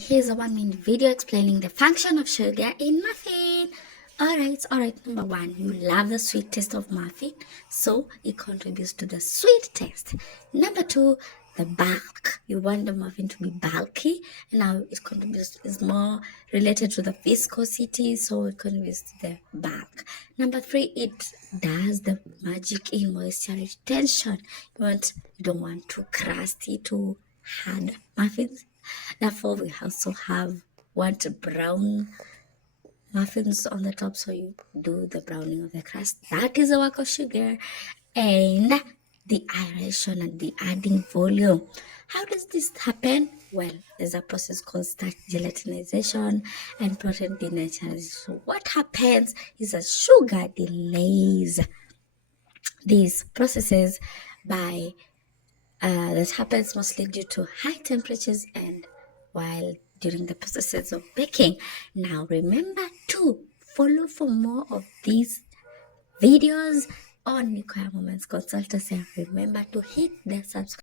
Here's a 1-minute video explaining the function of sugar in muffin. Alright. Number one, you love the sweet taste of muffin, so it contributes to the sweet taste. Number two, the bulk. You want the muffin to be bulky, and now it contributes, is more related to the viscosity, so it contributes to the bulk. Number three, it does the magic in moisture retention. You don't want too crusty, too hard muffins. Therefore, we also want brown muffins on the top, so you do the browning of the crust. That is the work of sugar. And the aeration and the adding volume. How does this happen? Well, there's a process called starch gelatinization and protein denaturization. So what happens is that sugar delays these processes by that happens mostly due to high temperatures and while during the processes of baking. Now remember to follow for more of these videos on Nuclear Moments Consultancy. Remember to hit the subscribe